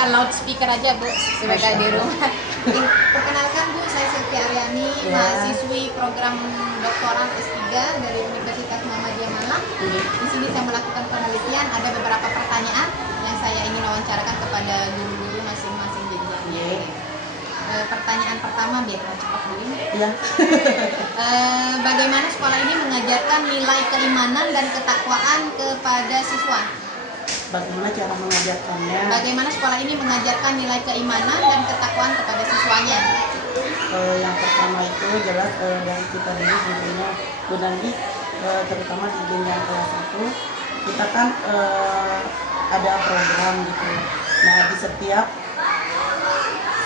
kita loudspeaker aja Bu, sebagai di rumah. Perkenalkan Bu, saya Silvi Aryani, mahasiswi program doktoral S3 dari Universitas Muhammadiyah Malang. Di sini saya melakukan penelitian, ada beberapa pertanyaan yang saya ingin wawancarakan kepada guru-guru masing-masing jenjangnya. Pertanyaan pertama, biar cepat dulu. Bagaimana sekolah ini mengajarkan nilai keimanan dan ketakwaan kepada siswa? Bagaimana cara mengajarkannya? Bagaimana sekolah ini mengajarkan nilai keimanan dan ketakwaan kepada siswanya? Yang pertama itu jelas dari kita dulu tentunya Bu Nandi, terutama di jenjang kelas 1 kita kan ada program gitu. Nah di setiap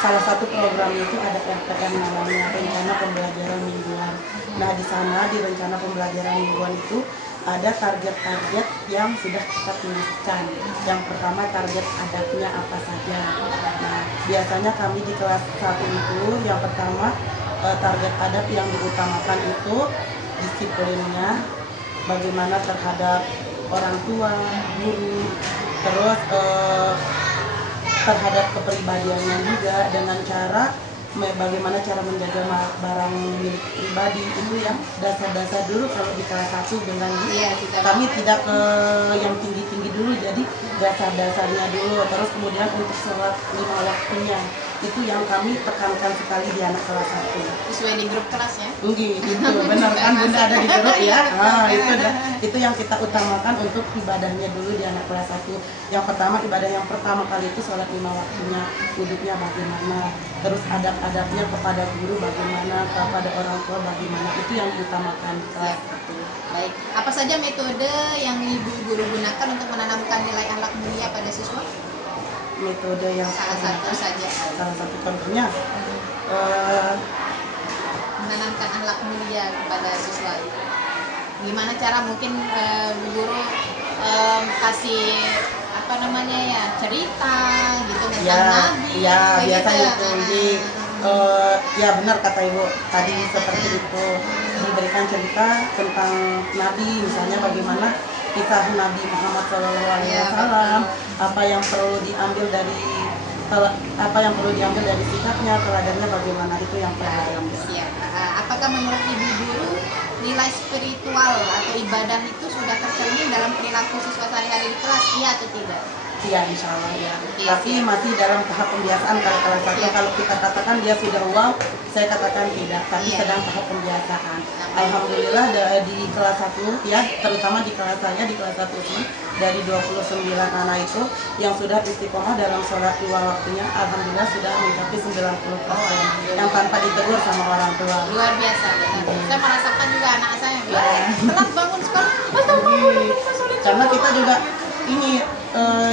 salah satu program itu ada RPM namanya rencana pembelajaran mingguan. Nah di sana di rencana pembelajaran mingguan itu ada target-target yang sudah kita tuliskan. Yang pertama target adabnya apa saja. Nah biasanya kami di kelas 1 itu yang pertama target adab yang diutamakan itu disiplinnya, bagaimana terhadap orang tua, guru, terus terhadap kepribadiannya juga dengan cara bagaimana cara menjaga barang milik pribadi itu yang dasar-dasar dulu. Kalau di kelas 1 dengan kami tidak ke yang tinggi-tinggi dulu, jadi dasar-dasarnya dulu. Terus kemudian untuk sholat 5 waktunya itu yang kami tekankan sekali di anak kelas 1. Sesuai di grup kelas ya? Gitu, benar kan Bunda ada di grup ya? Itu yang kita utamakan untuk ibadahnya dulu di anak kelas 1. Yang pertama, ibadah yang pertama kali itu sholat 5 waktunya, wudhunya bagaimana, terus adab-adabnya kepada guru bagaimana, kepada orang tua bagaimana, itu yang diutamakan di kelas 1. Baik, apa saja metode yang ibu guru gunakan untuk menanamkan nilai akhlak mulia pada siswa? Metode yang salah satu saja. Salah satu contohnya menanamkan akhlak mulia kepada siswa. Gimana cara mungkin Bu Guru kasih apa namanya ya, cerita gitu tentang Nabi biasanya gitu. itu ya benar kata Ibu tadi seperti itu, diberikan cerita tentang Nabi, misalnya bagaimana kisah Nabi Muhammad SAW, apa yang perlu diambil dari sikapnya, teladannya bagaimana, itu yang perlu diambil. Apakah menurut Ibu Guru nilai spiritual atau ibadah itu sudah tercermin dalam perilaku siswa sehari-hari di kelas, iya atau tidak? Iya, insya Allah ya. Tapi masih dalam tahap pembiasaan kalau kelas 1. Kalau kita katakan dia sudah wow, saya katakan tidak. Tapi sedang tahap pembiasaan. Alhamdulillah di kelas 1 ya, terutama di kelas saya di kelas 1 ini dari 29 anak itu yang sudah istiqomah dalam sholat 2 waktunya, alhamdulillah sudah mencapai 90%. Yang tanpa ditegur sama orang tua. Luar biasa. Saya merasakan juga anak saya telat bangun sekolah. Karena kita juga ini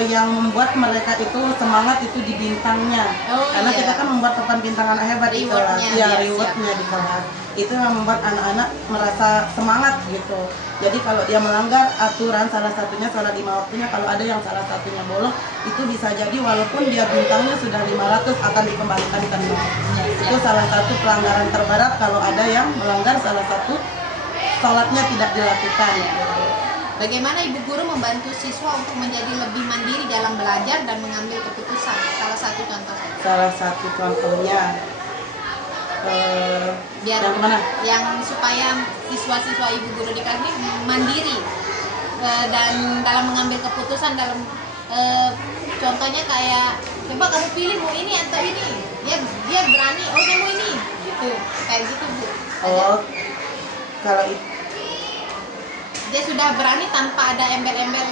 yang membuat mereka itu semangat itu di bintangnya. Karena kita kan membuat papan bintang anak hebat di kelas, rewardnya di kelas. Itu yang membuat anak-anak merasa semangat gitu. Jadi kalau dia melanggar aturan, salah satunya sholat 5 waktunya, kalau ada yang salah satunya bolong, itu bisa jadi walaupun dia bintangnya sudah 500 akan dikembalikan ke 0. Itu salah satu pelanggaran terberat kalau ada yang melanggar salah satu sholatnya tidak dilakukan. Bagaimana Ibu Guru membantu siswa untuk menjadi lebih mandiri dalam belajar dan mengambil keputusan? Salah satu contoh. Salah satu contohnya yang mana? Yang supaya siswa-siswa Ibu Guru di kelas ini mandiri dan dalam mengambil keputusan dalam contohnya kayak coba kamu pilih mau ini atau ini. Dia berani, oh saya mau ini. Gitu. Kayak gitu Bu. Kalau itu dia sudah berani tanpa ada embel-embel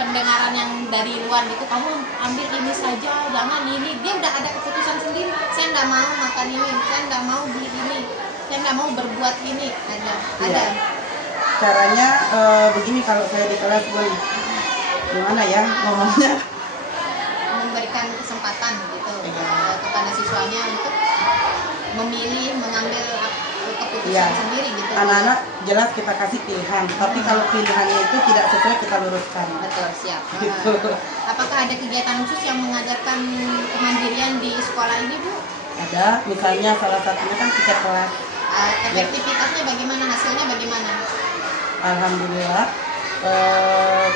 pendengaran yang dari luar gitu, kamu ambil ini saja, jangan ini. Dia udah ada keputusan sendiri, saya nggak mau makan ini, saya nggak mau beli ini, saya nggak mau berbuat ini. Ada caranya begini. Kalau saya di kelas gue gimana ya ngomongnya, memberikan kesempatan gitu kepada siswanya untuk memilih, mengambil keputusan sendiri gitu. Anak-anak jelas kita kasih pilihan, tapi kalau pilihannya itu tidak sesuai kita luruskan. Betul, siap. Gitu. Apakah ada kegiatan khusus yang mengajarkan kemandirian di sekolah ini Bu? Ada, misalnya salah satunya kan tiket kelas. Efektivitasnya bagaimana, hasilnya bagaimana? Alhamdulillah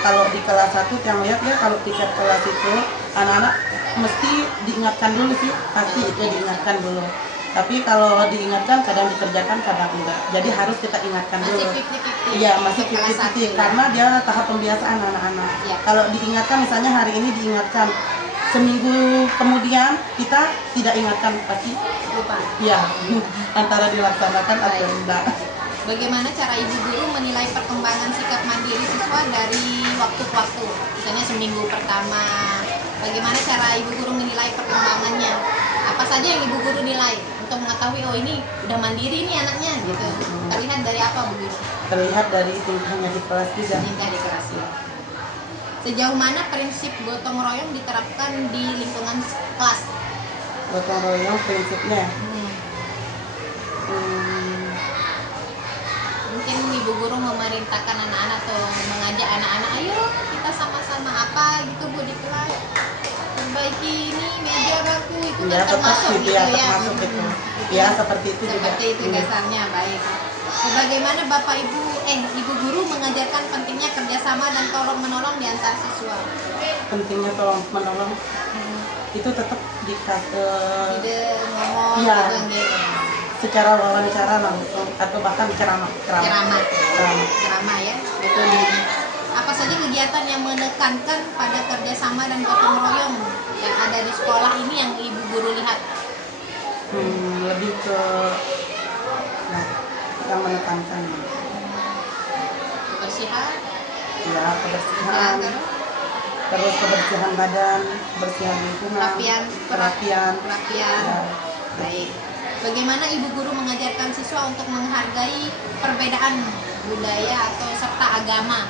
kalau di kelas 1 yang lihat ya, kalau tiket kelas itu anak-anak mesti diingatkan dulu sih, pasti itu diingatkan dulu. Tapi kalau diingatkan kadang dikerjakan kadang enggak, jadi harus kita ingatkan Masih dulu. 50-50 Iya, masih untuk kelas 1 ya. karena dia tahap pembiasaan anak-anak. Iya. Kalau diingatkan misalnya hari ini diingatkan, seminggu kemudian kita tidak ingatkan, pasti Lupa. ya antara dilaksanakan atau Baik. enggak. Bagaimana cara ibu guru menilai perkembangan sikap mandiri siswa dari waktu ke waktu? Misalnya seminggu pertama, bagaimana cara ibu guru menilai perkembangannya? Apa saja yang ibu guru nilai untuk mengetahui oh ini udah mandiri nih anaknya gitu? Terlihat dari apa Bu Guru? Terlihat dari tingkahnya di kelas juga. Tingkah di kelas ya. Sejauh mana prinsip gotong royong diterapkan di lingkungan kelas? Gotong royong prinsipnya, Mungkin ibu guru memerintahkan anak-anak atau mengajak anak-anak, ayo kita sama-sama apa gitu Bu di kelas, perbaiki ini meja bangku itu ya kan tetap termasuk gitu gitu ya, ya. termasuk itu. Ya seperti itu juga. Seperti itu dasarnya. Baik. Bagaimana Bapak Ibu guru mengajarkan pentingnya kerjasama dan tolong menolong di antar siswa? Pentingnya tolong menolong itu tetap Ide ngomong Iya. gitu. secara wawancara langsung atau bahkan ceramah. Ceramah ya. Betul. Apa saja kegiatan yang menekankan pada kerjasama dan gotong royong yang ada di sekolah ini yang ibu guru lihat? Lebih ke yang menekankan Kebersihan, ya kebersihan, terus kebersihan badan, kebersihan lingkungan, perapian. Ya. Baik. Bagaimana ibu guru mengajarkan siswa untuk menghargai perbedaan budaya atau serta agama,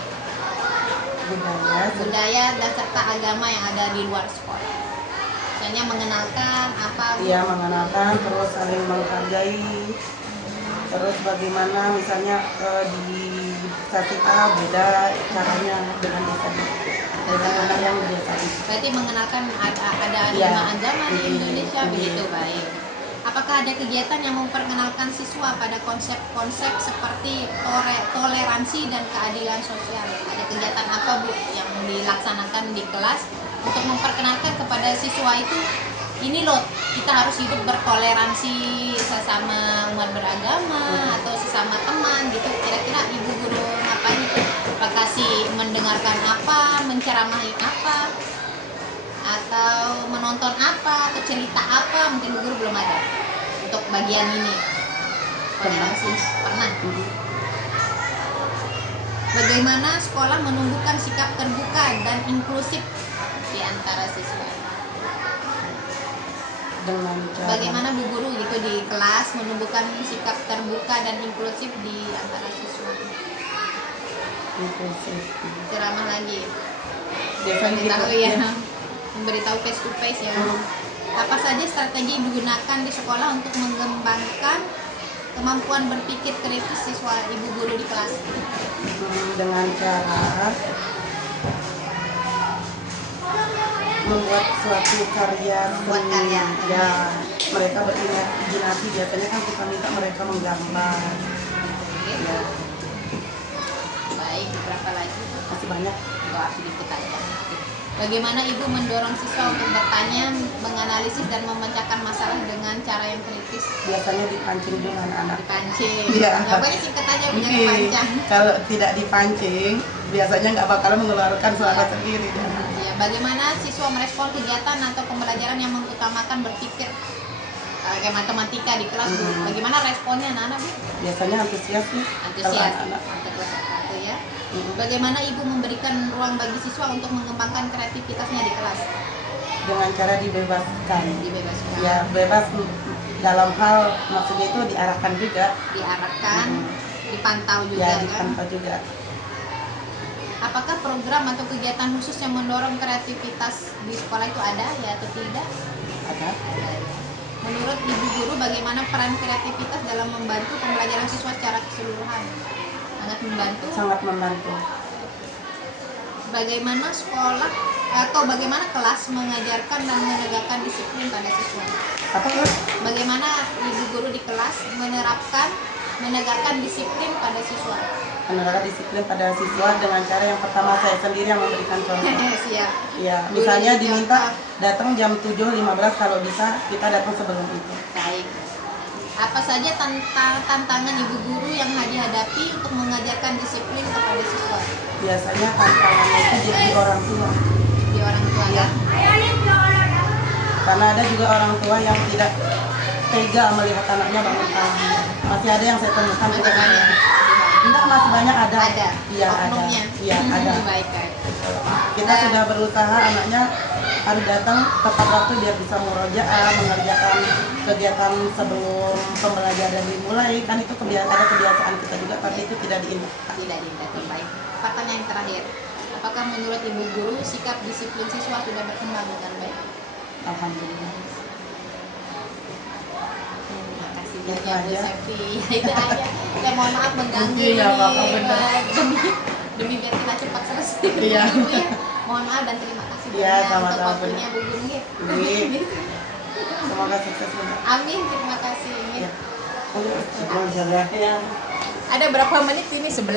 budaya dan serta agama yang ada di luar sekolah? Misalnya mengenalkan apa? Iya, mengenalkan, terus saling menghargai, terus bagaimana misalnya di satu A beda caranya dengan desa dengan anak yang biasa. Berarti mengenalkan ada Iya. 5 agama di Indonesia, Iya. begitu. Baik. Apakah ada kegiatan yang memperkenalkan siswa pada konsep-konsep seperti toleransi dan keadilan sosial? Ada kegiatan apa Bu yang dilaksanakan di kelas untuk memperkenalkan kepada siswa itu, ini loh kita harus hidup bertoleransi sesama umat beragama atau sesama teman gitu? Kira-kira ibu guru ngapain itu? Apakah mendengarkan apa, menceramahi apa, atau menonton apa, atau cerita apa? Mungkin Bu Guru belum ada untuk bagian ini. Toleransi pernah. Bagaimana sekolah menumbuhkan sikap terbuka dan inklusif di antara siswa? Dengan cara Bagaimana Bu Guru gitu di kelas menumbuhkan sikap terbuka dan inklusif di antara siswa? inklusif. Ceramah lagi. Biasanya Memberitahu gitu, ya. Memberitahu face to face ya. Apa saja strategi yang digunakan di sekolah untuk mengembangkan kemampuan berpikir kritis siswa ibu guru di kelas? dengan cara membuat suatu karya Membuat seni. karya. Ya, mereka berimajinasi, biasanya kan kita minta mereka menggambar. Ya, Baik, berapa lagi? masih banyak. Doa sedikit aja. Bagaimana ibu mendorong siswa untuk bertanya, menganalisis dan memecahkan masalah dengan cara yang kritis? Biasanya dipancing dengan anak. Dipancing. Iya. Jawabannya singkat aja, jangan Iya. panjang. Kalau tidak dipancing, biasanya nggak bakalan mengeluarkan suara sendiri. Ya, bagaimana siswa merespon kegiatan atau pembelajaran yang mengutamakan berpikir? Kayak matematika di kelas, Bu. Bagaimana responnya anak-anak, Bu? Biasanya antusias sih. Antusias kalau anak-anak. untuk kelas 1 ya. Bagaimana ibu memberikan ruang bagi siswa untuk mengembangkan kreativitasnya di kelas? Dengan cara dibebaskan. Dibebaskan, Ya, bebas dalam hal maksudnya itu diarahkan juga. diarahkan, dipantau juga Ya, kan? dipantau juga. Apakah program atau kegiatan khusus yang mendorong kreativitas di sekolah itu ada ya atau tidak? Ada. Menurut ibu guru, bagaimana peran kreativitas dalam membantu pembelajaran siswa secara keseluruhan? Sangat membantu. Sangat membantu. Bagaimana sekolah atau bagaimana kelas mengajarkan dan menegakkan disiplin pada siswa? Apa kan? Bagaimana ibu guru di kelas menegakkan disiplin pada siswa? menegakkan disiplin pada siswa dengan cara yang pertama saya sendiri yang memberikan contoh. Siap. Iya, misalnya diminta datang jam 7.15, kalau bisa kita datang sebelum itu. Baik. Apa saja tantangan ibu guru yang dihadapi untuk mengajarkan disiplin kepada siswa? Biasanya tantangannya itu di orang tua. Di orang tua Iya. kan? Karena ada juga orang tua yang tidak tega melihat anaknya bangun pagi. Masih ada yang saya temukan Masih juga. banyak. Enggak, masih banyak ada. Ada. Iya, ada. Oknumnya. Iya, ada. Baik, baik. Kita sudah berusaha anaknya harus datang tepat waktu biar bisa murojaah, mengerjakan kegiatan sebelum pembelajaran dimulai. Kan itu ada kebiasaan kita juga, tapi itu tidak diindahkan. Tidak diindahkan. Baik. Pertanyaan terakhir. Apakah menurut ibu guru sikap disiplin siswa sudah berkembang dengan baik? Alhamdulillah. Terima kasih Itu banyak Bu aja. Septi. Itu aja. Ya mohon maaf mengganggu Iya, ini, apa-apa, benar. demi biar kita cepat selesai. Iya. Bu ya. Mohon maaf dan terima kasih Iya, banyak untuk sama-sama, waktunya Bu Guru. Iya. Semoga sukses. Amin, terima kasih. Ya. Ada berapa menit ini? 11.